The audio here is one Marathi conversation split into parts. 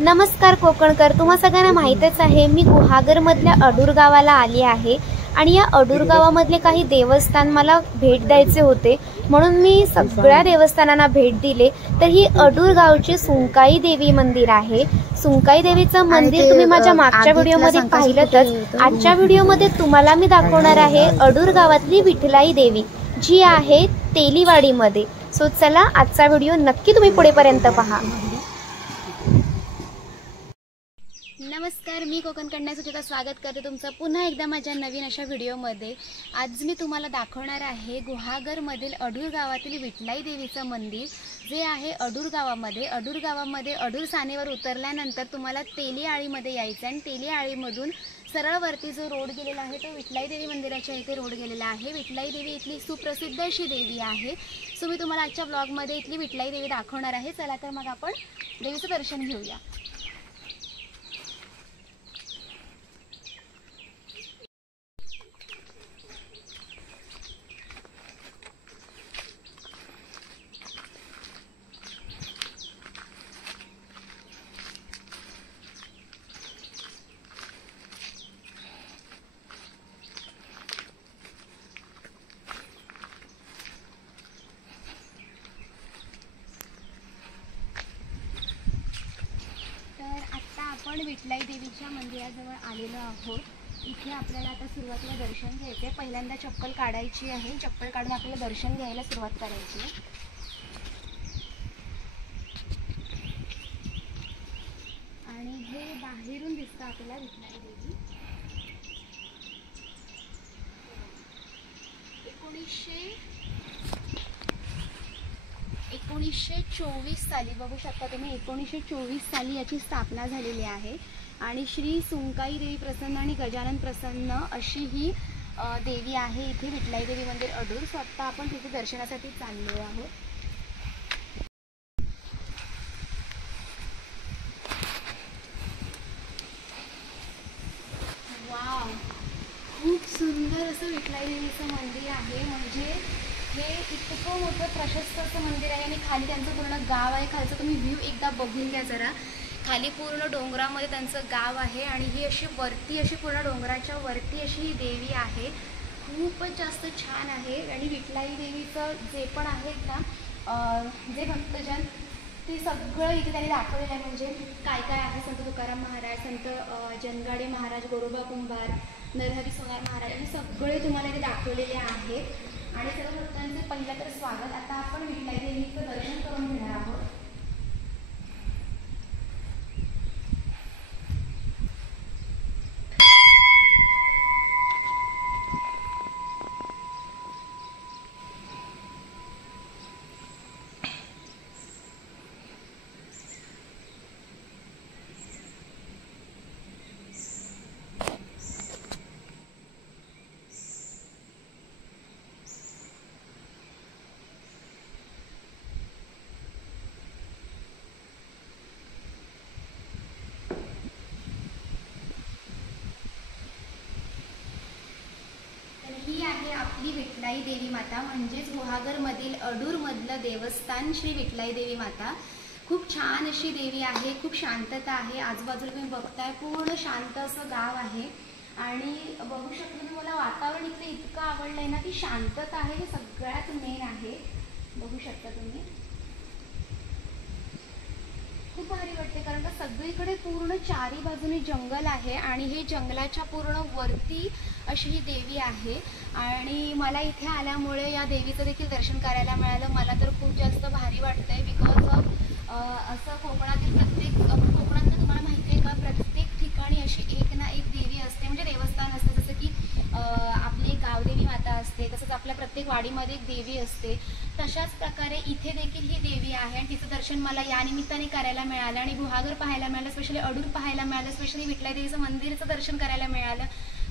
नमस्कार कोकणकर, तुम्हा सगळ्यांना माहीतच आहे मी गुहागरमधल्या अडूर गावाला आली आहे आणि या अडूर गावामधले काही देवस्थान मला भेट द्यायचे होते म्हणून मी सगळ्या देवस्थानांना भेट दिले। तर ही अडूर गावची सुंकाई देवी मंदिर आहे। सुंकाई देवीचं मंदिर तुम्ही माझ्या मागच्या व्हिडिओमध्ये पाहिलंच। आजच्या व्हिडिओमध्ये तुम्हाला मी दाखवणार आहे अडूर गावातली विठलाई देवी जी आहे तेलीवाडीमध्ये। सो चला आजचा व्हिडिओ नक्की तुम्ही पुढेपर्यंत पहा। नमस्कार, मी कोकण कन्या सुचिता स्वागत करते तुमचं पुन्हा एकदा माझ्या नवीन अशा व्हिडिओमध्ये। आज मी तुम्हाला दाखवणार आहे गुहागरमधील अडूर गावातील विठलाई देवीचं मंदिर जे आहे अडूर गावामध्ये अडूर सानेवर उतरल्यानंतर तुम्हाला तेली आळीमध्ये यायचं आणि तेली आळीमधून सरळ वरती जो रोड गेलेला आहे तो विठलाई देवी मंदिराच्या इथे रोड गेलेला आहे। विठलाई देवी इथली सुप्रसिद्ध अशी देवी आहे। सो मी तुम्हाला आजच्या ब्लॉगमध्ये इथली विठलाई देवी दाखवणार आहे। चला तर मग आपण देवीचं दर्शन घेऊया। आपण विठलाई देवीच्या मंदिराजवळ आलेलो आहोत। इथे आपल्याला आता सुरुवातीला दर्शन घ्यायचे। पहिल्यांदा चप्पल काढायची आहे। चप्पल काढून आपल्याला दर्शन घ्यायला सुरुवात करायची आहे। आणि हे बाहेरून दिसतं आपल्याला विठलाई देवी। 1924 साली बघू शकता तुम्ही 1924 साली याची स्थापना झालेली आहे। आणि श्री सुंकाई देवी प्रसन्न आणि गजानन प्रसन्न अशी ही देवी आहे इथे विठलाई देवी मंदिर अडूर। स्वतः आपण तिथे दर्शनासाठी चाललो आहोत। वाव, खूप सुंदर असं विठलाई देवीचं मंदिर आहे। म्हणजे हे इतकं मोठं प्रशस्त असं मंदिर आहे आणि खाली त्यांचं पूर्ण गाव आहे। खालचं तुम्ही व्ह्यू एकदा बघून घ्या जरा। खाली पूर्ण डोंगरामध्ये त्यांचं गाव आहे आणि ही अशी वरती अशी पूर्ण डोंगराच्या वरती अशी ही देवी आहे। खूपच जास्त छान आहे। आणि विठलाई देवीचं जे पण आहेत ना जे भक्तजन ते सगळं इथे त्यांनी दाखवलेलं आहे। म्हणजे काय काय आहे, संत तुकाराम महाराज, संत जनगाडे महाराज, गोरोबा कुंभार, नरहरी सोनार महाराज हे सगळे तुम्हाला इथे दाखवलेले आहेत। आणि सर्व भक्तांचे पहिलं तर स्वागत। आता आपण विठलाई देवीचं दर्शन करून घेणार आहोत। ही आहे आपली विठलाई देवी माता, म्हणजेच गुहागरमधील अडूरमधलं देवस्थान श्री विठलाई देवी माता। खूप छान अशी देवी आहे। खूप शांतता आहे। आजूबाजूला तुम्ही बघताय पूर्ण शांत असं गाव आहे। आणि बघू शकता तुम्ही, मला वातावरण इथलं इतकं आवडलंय ना की शांतता आहे हे सगळ्यात मेन आहे। बघू शकता तुम्ही, खूप भारी वाटते कारण का सगळीकडे पूर्ण चारी बाजूने जंगल आहे आणि हे जंगलाच्या पूर्ण वरती अशी ही देवी आहे। आणि मला इथे आल्यामुळे या देवीचं देखील दर्शन करायला मिळालं। मला तर खूप जास्त भारी वाटतंय बिकॉज असं कोकणातील कोकणात तुम्हाला माहिती आहे का, प्रत्येक ठिकाणी अशी एक ना एक देवी असते, म्हणजे देवस्थान असते। जसं की आपली गावदेवी माता असते, तसंच आपल्या प्रत्येक वाडीमध्ये एक देवी असते। तशाच प्रकारे इथे देखील ही देवी आहे आणि तिचं दर्शन मला या निमित्ताने करायला मिळालं आणि गुहागर पाहायला मिळालं, स्पेशली अडूर पाहायला मिळालं, स्पेशली विठलाई देवीचं मंदिरचं दर्शन करायला मिळालं।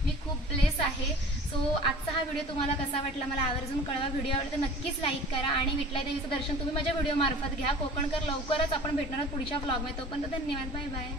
मी खूप ब्लेस आहे। सो आजचा हा व्हिडिओ तुम्हाला कसा वाटला मला आवर्जून कळवा। व्हिडिओ आवडला तर नक्कीच लाईक करा आणि विठलाई देवीचं दर्शन तुम्ही माझ्या व्हिडिओ मार्फत घ्या। कोकणकर लवकरच आपण भेटणार आहोत पुढच्या ब्लॉगमध्ये। तोपर्यंत धन्यवाद, बाय बाय।